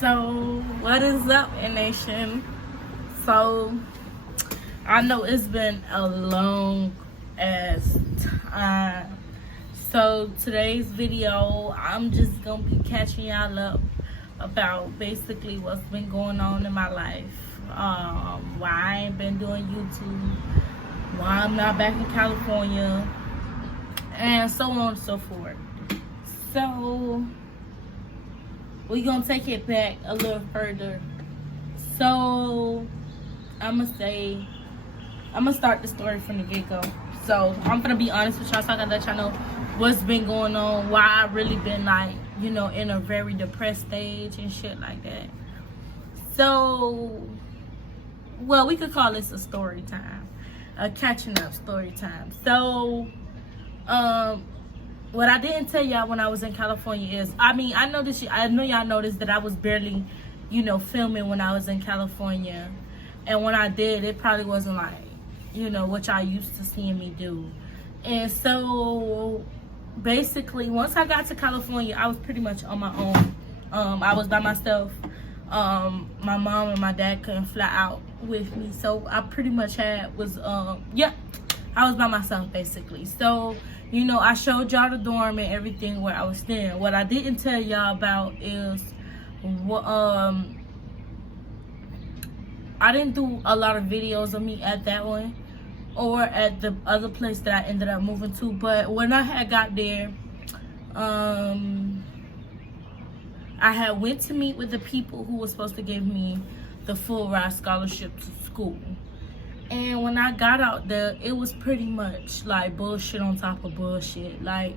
So, what is up, Nation? So, I know it's been a long ass time. So, today's video, I'm just gonna be catching y'all up about basically what's been going on in my life. Why I ain't been doing YouTube, why I'm not back in California, and so on and so forth. So, we're gonna take it back a little further. So I'm gonna start the story from the get-go. So I'm gonna be honest with y'all, so I gotta let y'all know what's been going on, why I really been like, you know, in a very depressed stage and shit like that. So, well, we could call this a story time, a catching up story time. So what I didn't tell y'all when I was in California is, I know y'all noticed that I was barely, you know, filming when I was in California. And when I did, it probably wasn't like, you know, what y'all used to seeing me do. And so, basically, once I got to California, I was pretty much on my own. I was by myself. My mom and my dad couldn't fly out with me. So, I pretty much I was by myself, basically. So, you know, I showed y'all the dorm and everything where I was staying. What I didn't tell y'all about is, I didn't do a lot of videos of me at that one or at the other place that I ended up moving to. But when I had got there, I had went to meet with the people who were supposed to give me the full ride scholarship to school. And when I got out there, it was pretty much like bullshit on top of bullshit. Like,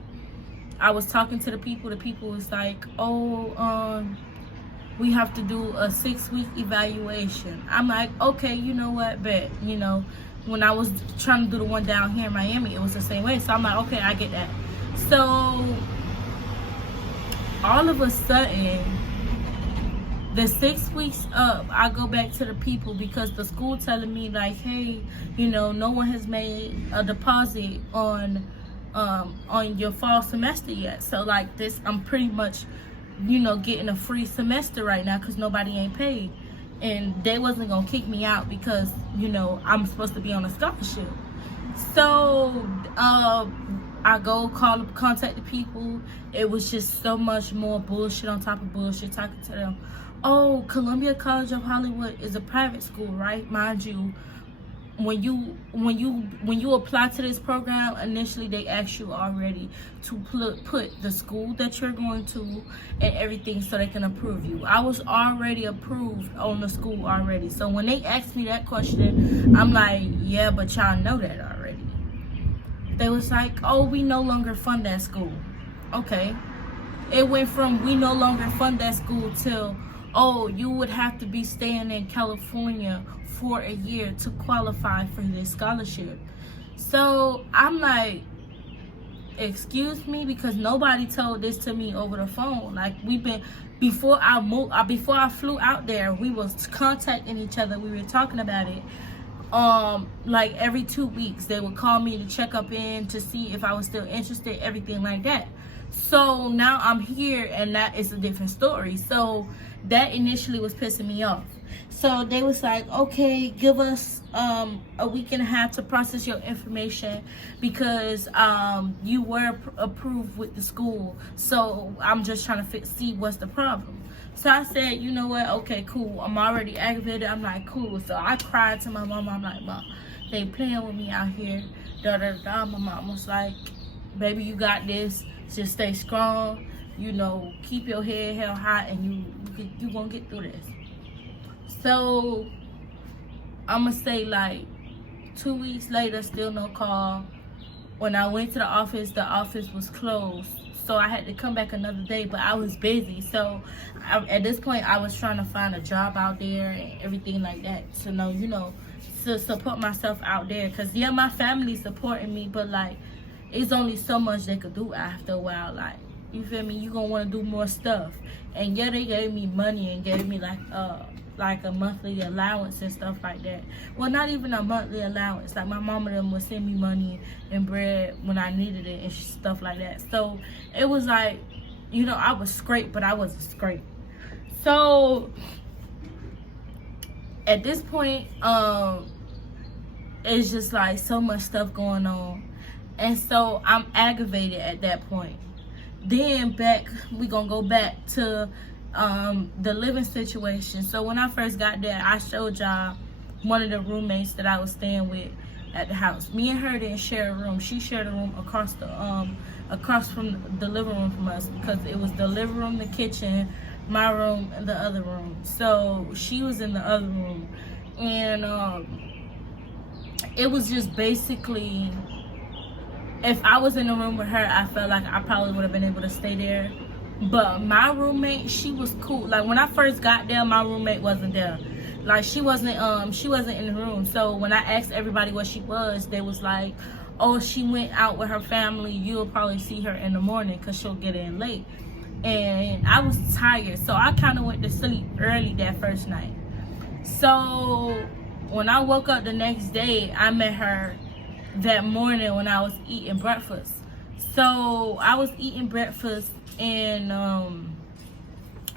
I was talking to the people was like, oh, we have to do a 6-week evaluation. I'm like, okay, you know what, bet. You know, when I was trying to do the one down here in Miami, it was the same way. So I'm like, okay, I get that. So all of a sudden, the 6 weeks up, I go back to the people because the school telling me like, hey, you know, no one has made a deposit on your fall semester yet. So like this, I'm pretty much, you know, getting a free semester right now because nobody ain't paid. And they wasn't gonna kick me out because, you know, I'm supposed to be on a scholarship. So I go contact the people. It was just so much more bullshit on top of bullshit, talking to them. Oh, Columbia College of Hollywood is a private school, right? Mind you, when you apply to this program, initially they ask you already to put the school that you're going to and everything so they can approve you. I was already approved on the school already. So when they asked me that question, I'm like, yeah, but y'all know that already. They was like, oh, we no longer fund that school. Okay. It went from we no longer fund that school till, oh, you would have to be staying in California for a year to qualify for this scholarship. So I'm like, excuse me, because nobody told this to me over the phone. Like, before I flew out there, we was contacting each other. We were talking about it. Like every 2 weeks they would call me to check up in to see if I was still interested, everything like that. So now I'm here and that is a different story. So that initially was pissing me off. So they was like, okay, give us a week and a half to process your information because you were approved with the school. So I'm just trying to see what's the problem. So I said, you know what, okay, cool, I'm already aggravated. I'm like, cool. So I cried to my mom. I'm like, Mom, they playing with me out here, da da da. My mom was like, baby, you got this, just stay strong, you know, keep your head held high, and you gonna get through this. So I'm gonna say like 2 weeks later, still no call. When I went to the office was closed. So I had to come back another day, but I was busy. So at this point, I was trying to find a job out there and everything like that to know, you know, to support myself out there. Because, yeah, my family's supporting me, but, like, it's only so much they could do after a while. Like, you feel me? You're going to want to do more stuff. And, yeah, they gave me money and gave me, like a monthly allowance and stuff like that. Well, not even a monthly allowance. Like, my mom and them would send me money and bread when I needed it and stuff like that. So it was like, you know, I was scraped, but I wasn't scraped. So at this point, it's just like so much stuff going on, and so I'm aggravated at that point. Then we gonna go back to the living situation. So when I first got there, I showed y'all one of the roommates that I was staying with at the house. Me and her didn't share a room. She shared a room across from the living room from us, because it was the living room, the kitchen, my room, and the other room. So she was in the other room, and it was just basically, if I was in the room with her, I felt like I probably would have been able to stay there. But my roommate, she was cool. Like when I first got there, my roommate wasn't there. Like she wasn't in the room. So when I asked everybody where she was, they was like, oh, she went out with her family. You'll probably see her in the morning because she'll get in late. And I was tired, so I kind of went to sleep early that first night. So when I woke up the next day, I met her that morning when I was eating breakfast. So I was eating breakfast, and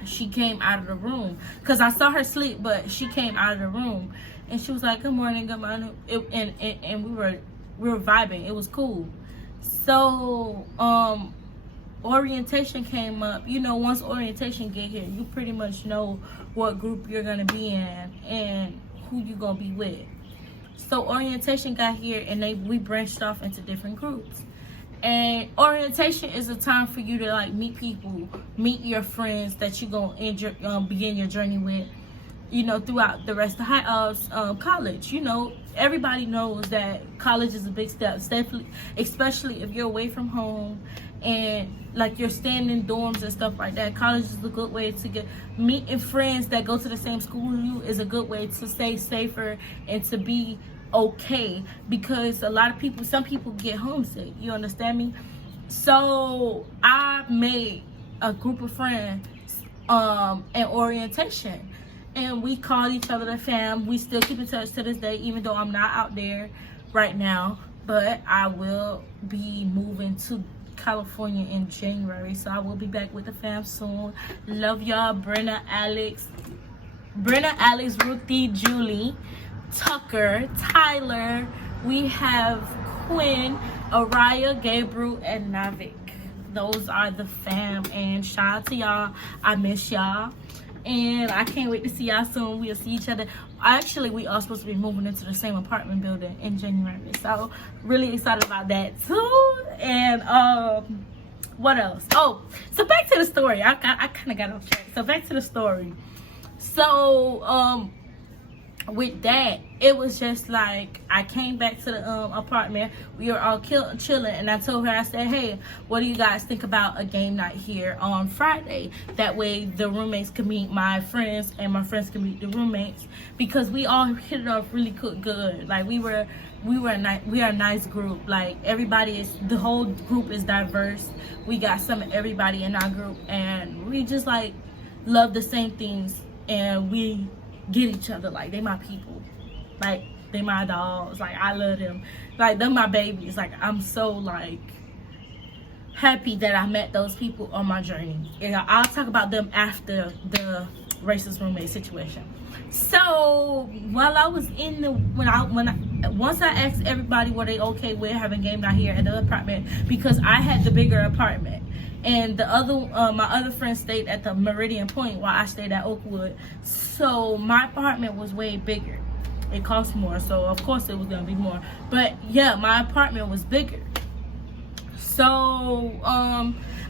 she came out of the room because I saw her sleep, but she came out of the room, and she was like, good morning, good morning. And we were vibing. It was cool. So orientation came up. You know, once orientation get here, you pretty much know what group you're gonna be in and who you gonna be with. So orientation got here, and we branched off into different groups. And orientation is a time for you to like meet people, meet your friends that you gonna begin your journey with, you know, throughout the rest of college. You know, everybody knows that college is a big step, especially if you're away from home and like you're staying in dorms and stuff like that. College is a good way to meeting friends that go to the same school as you is a good way to stay safer and to be okay, because some people get homesick, you understand me? So I made a group of friends in orientation, and we call each other the fam. We still keep in touch to this day, even though I'm not out there right now, but I will be moving to California in January, so I will be back with the fam soon. Love y'all. Brenna, Alex, Ruthie, Julie, Tucker, Tyler. We have Quinn, Araya, Gabriel, and Navik. Those are the fam, and shout out to y'all. I miss y'all, and I can't wait to see y'all soon. We'll see each other. Actually, we are supposed to be moving into the same apartment building in January, so really excited about that too. And what else? Oh, so back to the story. I kind of got off track. So back to the story. So with that, it was just like I came back to the apartment. We were all chilling, and I told her, I said, hey, what do you guys think about a game night here on Friday? That way the roommates can meet my friends and my friends can meet the roommates, because we all hit it off really good. Like we are a nice group. Like the whole group is diverse. We got some of everybody in our group, and we just like love the same things, and we get each other. Like they my people, like they my dogs. Like I love them, like them my babies. Like I'm so like happy that I met those people on my journey, and I'll talk about them after the racist roommate situation. So while I was in the once I asked everybody were they okay with having game night here at the apartment, because I had the bigger apartment, and the other my other friend stayed at the Meridian Point while I stayed at Oakwood. So my apartment was way bigger. It cost more, so of course it was gonna be more. But yeah, my apartment was bigger. So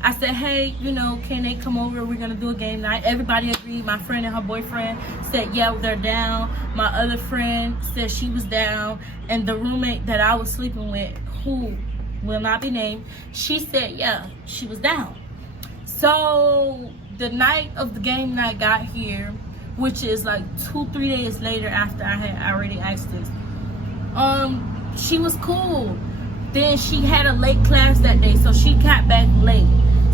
I said, hey, you know, can they come over? We're gonna do a game night. Everybody agreed. My friend and her boyfriend said, yeah, they're down. My other friend said she was down, and the roommate that I was sleeping with, who will not be named, she said, yeah, she was down. So the night of the game night got here, which is like 2-3 days later after I had already asked this. She was cool. Then she had a late class that day, so she got back late.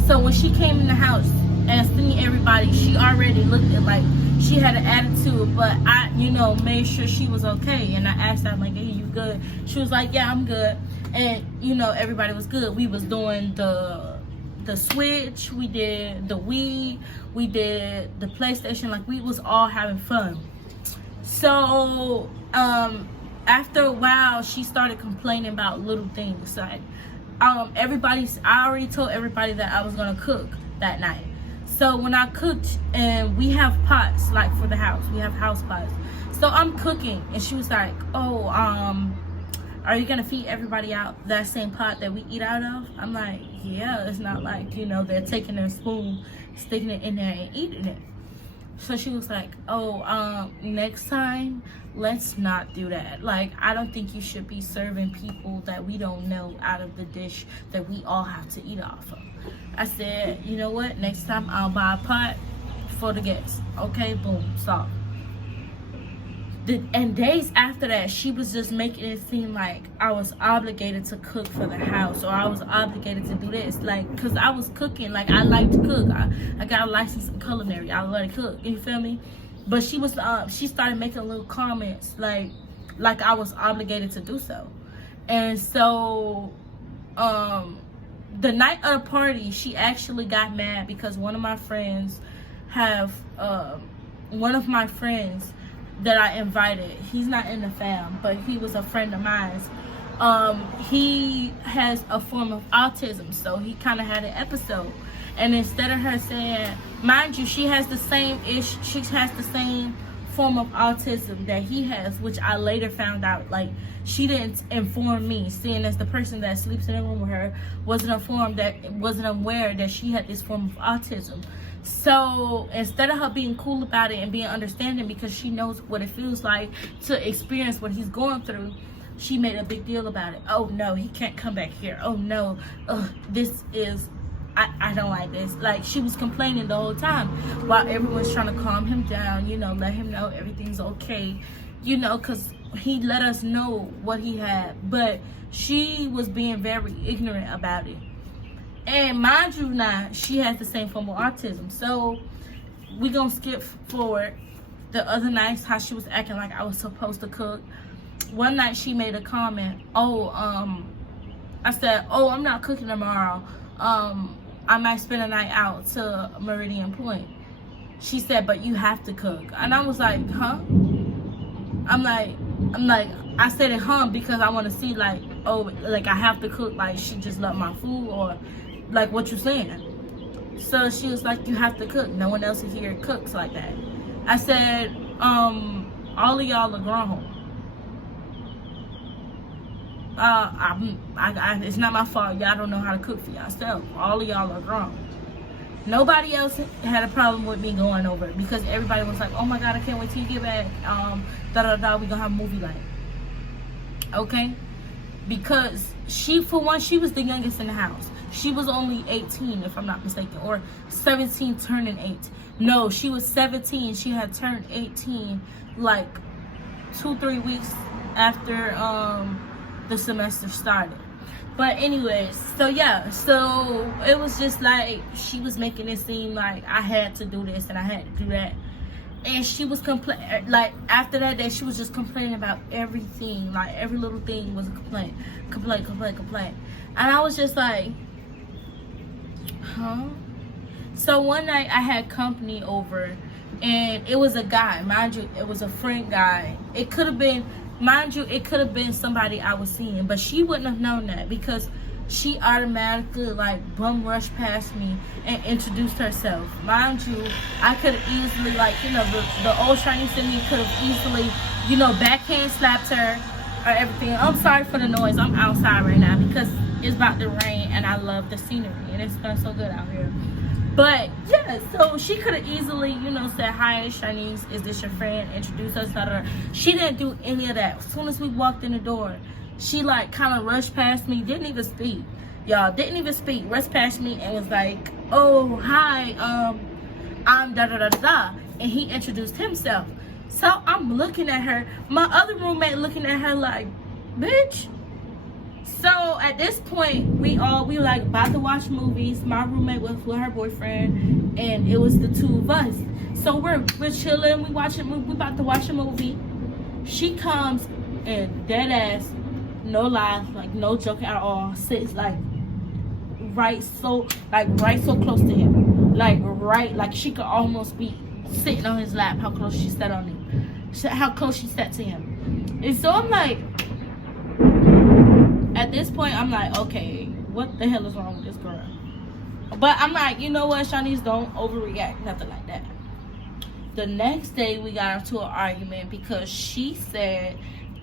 So when she came in the house and seen everybody, she already looked at like she had an attitude, but I, you know, made sure she was okay. And I asked her, I'm like, hey, you good? She was like, yeah, I'm good. And you know, everybody was good. We was doing the the Switch, we did the Wii, we did the PlayStation. Like, we was all having fun. So after a while, she started complaining about little things. Like, I already told everybody that I was gonna cook that night. So when I cooked, and we have pots, like, for the house, we have house pots. So I'm cooking, and she was like, oh, are you gonna feed everybody out that same pot that we eat out of? I'm like, yeah, it's not like, they're taking their spoon, sticking it in there and eating it. So she was like, oh, next time, let's not do that. Like, I don't think you should be serving people that we don't know out of the dish that we all have to eat off of. I said, you know what? Next time I'll buy a pot for the guests. Okay, boom, solved. And days after that, she was just making it seem like I was obligated to cook for the house, or I was obligated to do this. Like, because I was cooking. Like, I like to cook. I got a license in culinary. I love to cook. You feel me? But she was, she started making little comments like I was obligated to do so. And so, the night of the party, she actually got mad because one of my friends that I invited, he's not in the fam, but he was a friend of mine. He has a form of autism, so he kind of had an episode. And instead of her saying, mind you, she has the same form of autism that he has, which I later found out, like, she didn't inform me, seeing as the person that sleeps in the room with her wasn't aware that she had this form of autism. So instead of her being cool about it and being understanding, because she knows what it feels like to experience what he's going through, she made a big deal about it. Oh no, he can't come back here. Oh no, I don't like this. Like, she was complaining the whole time while everyone's trying to calm him down, let him know everything's okay, because he let us know what he had. But she was being very ignorant about it. And mind you now, she has the same form of autism. So we gonna skip forward. The other nights, how she was acting like I was supposed to cook. One night she made a comment. I said, I'm not cooking tomorrow. I might spend a night out to Meridian Point. She said, but you have to cook. And I was like, huh? I'm like, I said it, because I want to see, like, I have to cook, like, she just loved my food, or like what you saying. So she was like, you have to cook. No one else here cooks like that. I said, all of y'all are grown. It's not my fault. Y'all don't know how to cook for yourself. All of y'all are grown. Nobody else had a problem with me going over it, because everybody was like, oh my God, I can't wait till you get back. We gonna have a movie night. Okay? Because for one, she was the youngest in the house. She was only 18, if I'm not mistaken, or 17 turning 8. No, she was 17. She had turned 18 like 2-3 weeks after the semester started. But anyways, so yeah, so it was just like she was making it seem like I had to do this and I had to do that. And she was complaining, like, after that day, she was just complaining about everything. Like, every little thing was a complaint. And I was just like, huh? So one night I had company over, and it was a guy. Mind you, it was a friend guy. It could have been, it could have been somebody I was seeing, but she wouldn't have known that, because she automatically, like, bum rushed past me and introduced herself. Mind you, I could have easily, like, the old Chinese in me could have easily, backhand slapped her or everything. I'm sorry for the noise. I'm outside right now because it's about to rain, and I love the scenery, and it's been so good out here. But yeah, so she could have easily, said, hi, Chinese, is this your friend? Introduce us. She didn't do any of that. As soon as we walked in the door, she, like, kind of rushed past me, didn't even speak. Y'all, didn't even speak. Rushed past me and was like, oh, hi, I'm da-da-da-da-da. And he introduced himself. So I'm looking at her. My other roommate looking at her like, bitch. So at this point, we like about to watch movies. My roommate was with her boyfriend, and it was the two of us. So we're chilling. We about to watch a movie. She comes and dead ass, no lie, like no joke at all, sits like right so close to him, like she could almost be sitting on his lap. How close she sat on him, how close she sat to him. And so I'm like, at this point, I'm like, okay, what the hell is wrong with this girl? But I'm like, you know what, Shanice, don't overreact, nothing like that. The next day, we got into an argument because she said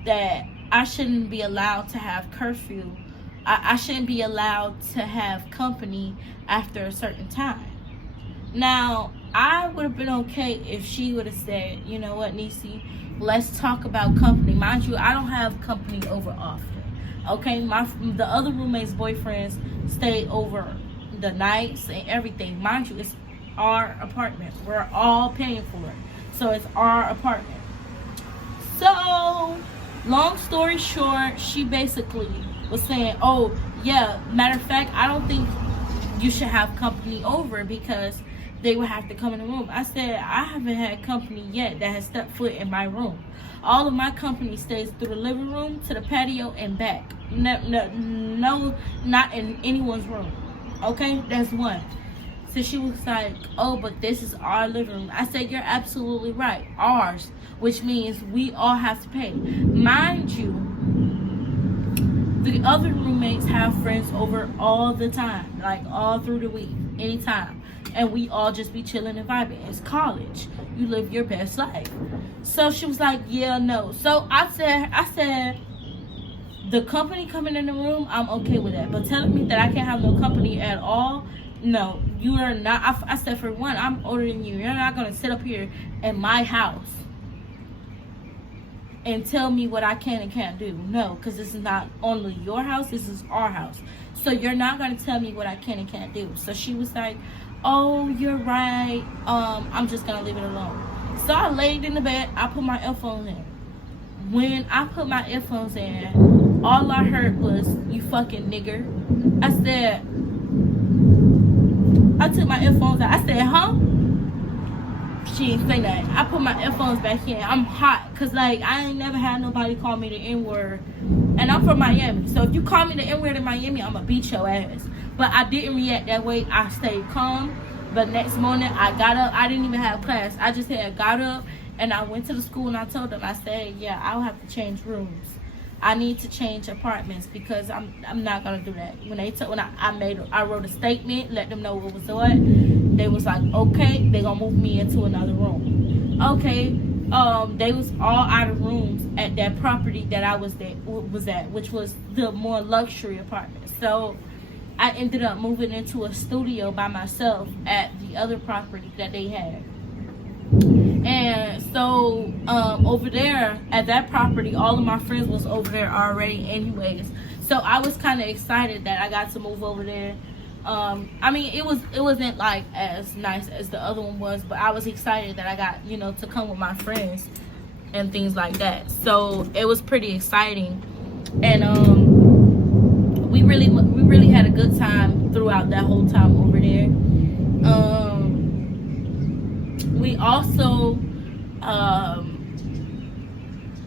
that I shouldn't be allowed to have curfew. I shouldn't be allowed to have company after a certain time. Now, I would have been okay if she would have said, you know what, Nisi, let's talk about company. Mind you, I don't have company over often. Okay, the other roommates' boyfriends stay over the nights and everything. Mind you, it's our apartment. We're all paying for it. So it's our apartment. So, long story short, she basically was saying, oh, yeah, matter of fact, I don't think you should have company over because they would have to come in the room. I said, I haven't had company yet that has stepped foot in my room. All of my company stays through the living room to the patio and back. No, not in anyone's room. Okay, that's one. So she was like, oh, but this is our living room. I said, you're absolutely right. Ours, which means we all have to pay. Mind you, the other roommates have friends over all the time, like all through the week, anytime. And we all just be chilling and vibing. It's college. You live your best life. So she was like, yeah, no. So I said, the company coming in the room, I'm okay with that. But telling me that I can't have no company at all, no, you are not. I said, for one, I'm older than you. You're not going to sit up here in my house and tell me what I can and can't do. No, because this is not only your house, this is our house. So you're not going to tell me what I can and can't do. So she was like, oh, you're right. I'm just going to leave it alone. So I laid in the bed. I put my earphones in. When I put my earphones in, all I heard was, you fucking nigger. I said, I took my earphones out. I said, huh? She didn't say that. I put my earphones back in. I'm hot. Because, like, I ain't never had nobody call me the N-word. And I'm from Miami. So if you call me the N-word in Miami, I'm going to beat your ass. But I didn't react that way. I stayed calm. But next morning, I got up. I didn't even have class. I just got up. And I went to the school and I told them, I said, yeah, I'll have to change rooms. I need to change apartments because I'm not gonna do that. I wrote a statement, let them know what was what. They was like, okay, they gonna move me into another room. Okay, they was all out of rooms at that property that I was at, which was the more luxury apartment. So I ended up moving into a studio by myself at the other property that they had. And so over there at that property, all of my friends was over there already anyways. So I was kind of excited that I got to move over there. I mean, it wasn't like as nice as the other one was, but I was excited that I got, to come with my friends and things like that. So it was pretty exciting. And we really had a good time throughout that whole time over there. We also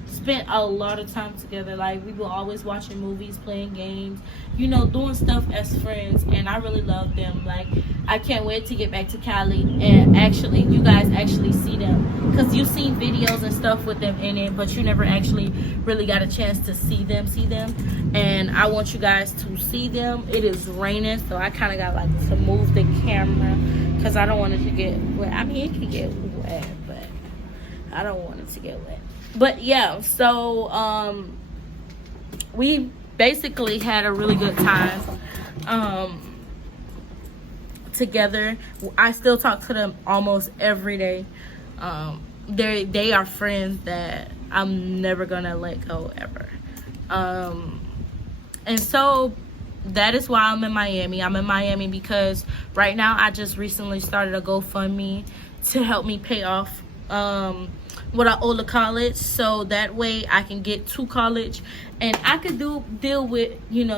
spent a lot of time together. Like, we were always watching movies, playing games, doing stuff as friends, and I really love them. Like, I can't wait to get back to Cali and actually, you guys actually see them, because you've seen videos and stuff with them in it, but you never actually really got a chance to see them, and I want you guys to see them. It is raining, so I kind of got like to move the camera because I don't want it to get wet. I mean, it can get wet, but I don't want it to get wet. But yeah, so we basically had a really good time together. I still talk to them almost every day. They are friends that I'm never gonna let go ever. And so that is why I'm in Miami. I'm in Miami because right now I just recently started a GoFundMe to help me pay off what I owe to college, so that way I can get to college and I could deal with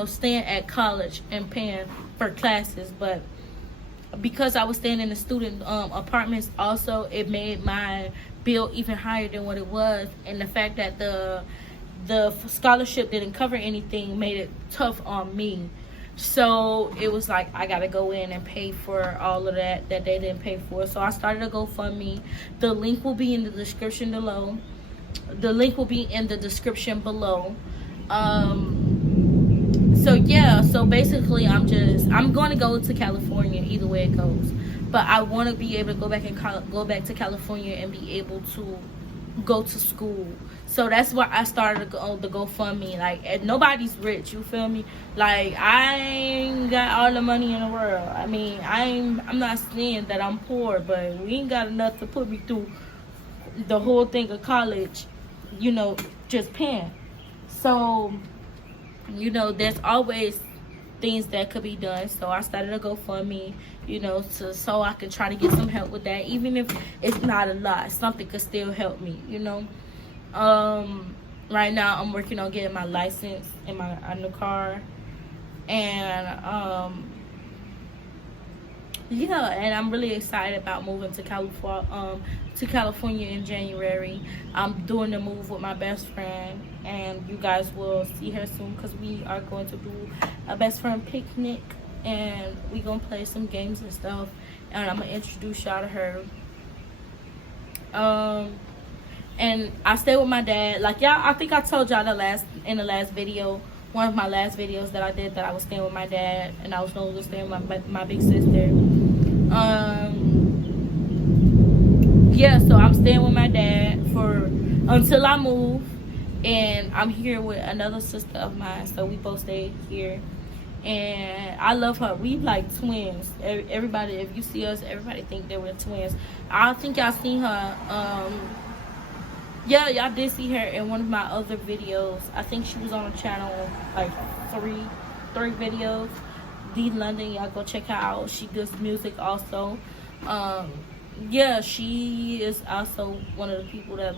staying at college and paying for classes. But because I was staying in the student apartments, also it made my bill even higher than what it was, and the fact that the scholarship didn't cover anything made it tough on me. So it was like I gotta go in and pay for all of that they didn't pay for. So I started a GoFundMe. The link will be in the description below. So yeah, so basically I'm going to go to California either way it goes, but I want to be able to go back to California and be able to go to school. So that's why I started the GoFundMe. Like, and nobody's rich, you feel me? Like, I ain't got all the money in the world. I mean, I'm not saying that I'm poor, but we ain't got enough to put me through the whole thing of college, just paying. So, there's always things that could be done. So I started a GoFundMe, so I can try to get some help with that. Even if it's not a lot, something could still help me, Right now I'm working on getting my license in my new car. And and I'm really excited about moving to California in January. I'm doing the move with my best friend, and you guys will see her soon because we are going to do a best friend picnic, and we gonna play some games and stuff, and I'm gonna introduce y'all to her. And I stay with my dad. Like, y'all, I think I told y'all in the last video, one of my last videos that I did, that I was staying with my dad and I was no longer staying with my big sister. Yeah, so I'm staying with my dad until I move, and I'm here with another sister of mine, so we both stay here. And I love her. We like twins. Everybody, if you see us, everybody think that we're twins. I think y'all seen her. Yeah, y'all did see her in one of my other videos. I think she was on the channel like three videos. D London, y'all go check her out. She does music also. Yeah, she is also one of the people that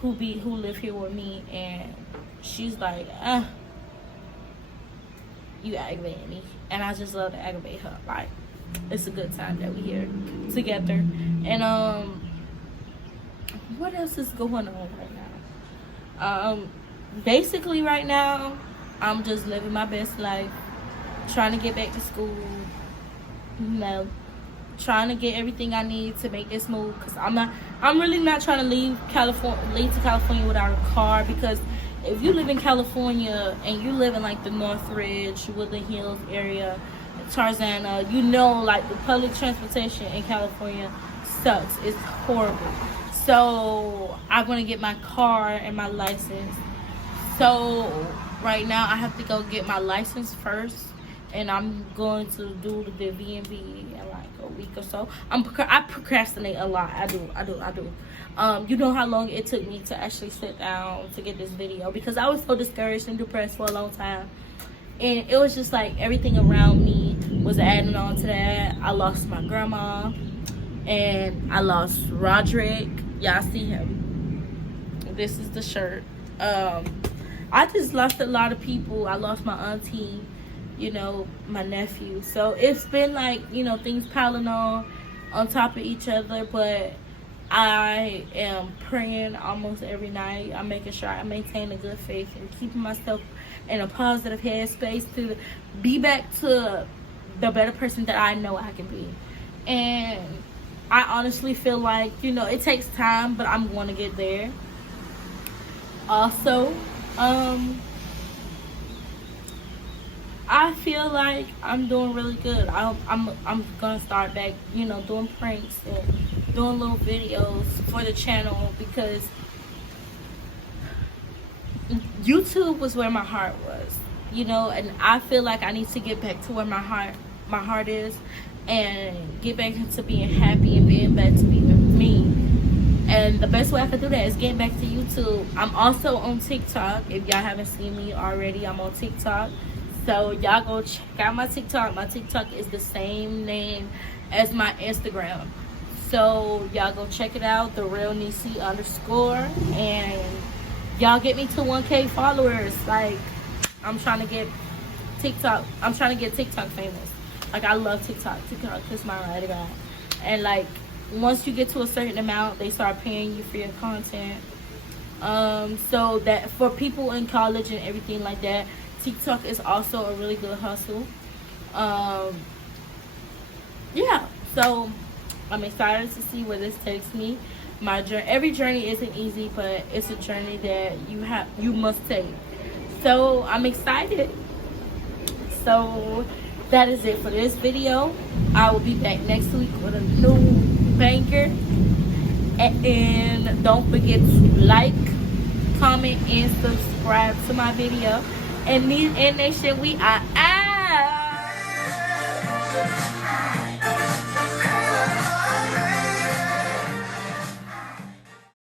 who live here with me, and she's like, you aggravating me, and I just love to aggravate her. Like, it's a good time that we here together. And what else is going on right now? Basically right now I'm just living my best life, trying to get back to school, trying to get everything I need to make this move, because I'm really not trying to leave to California without a car. Because if you live in California and you live in like the Northridge, Woodland Hills area, Tarzana, like the public transportation in California sucks. It's horrible. So I'm gonna get my car and my license. So right now I have to go get my license first, and I'm going to do the DMV in like a week or so. I procrastinate a lot. I do. You know how long it took me to actually sit down to get this video, because I was so discouraged and depressed for a long time, and it was just like everything around me was adding on to that. I lost my grandma, and I lost Roderick. Y'all see him. This is the shirt. I just lost a lot of people. I lost my auntie, my nephew. So it's been like, things piling on top of each other. But I am praying almost every night. I'm making sure I maintain a good faith and keeping myself in a positive headspace to be back to the better person that I know I can be. And I honestly feel like, it takes time, but I'm going to get there. Also, I feel like I'm doing really good. I'm gonna start back, doing pranks and doing little videos for the channel, because YouTube was where my heart was, and I feel like I need to get back to where my heart is, and get back into being happy and being back to being me. And the best way I can do that is getting back to YouTube. I'm also on TikTok. If y'all haven't seen me already, I'm on TikTok. So y'all go check out my TikTok. My TikTok is the same name as my Instagram. So y'all go check it out, the real Niecy _. And y'all get me to 1K followers. Like, I'm trying to get TikTok famous. Like, I love TikTok. TikTok is my ride or die. And like, once you get to a certain amount, they start paying you for your content. So that for people in college and everything like that, TikTok is also a really good hustle. Yeah, so I'm excited to see where this takes me. My journey, every journey isn't easy, but it's a journey that you must take. So I'm excited. So that is it for this video. I will be back next week with a new banger. And don't forget to like, comment, and subscribe to my video. And Nation, we are out.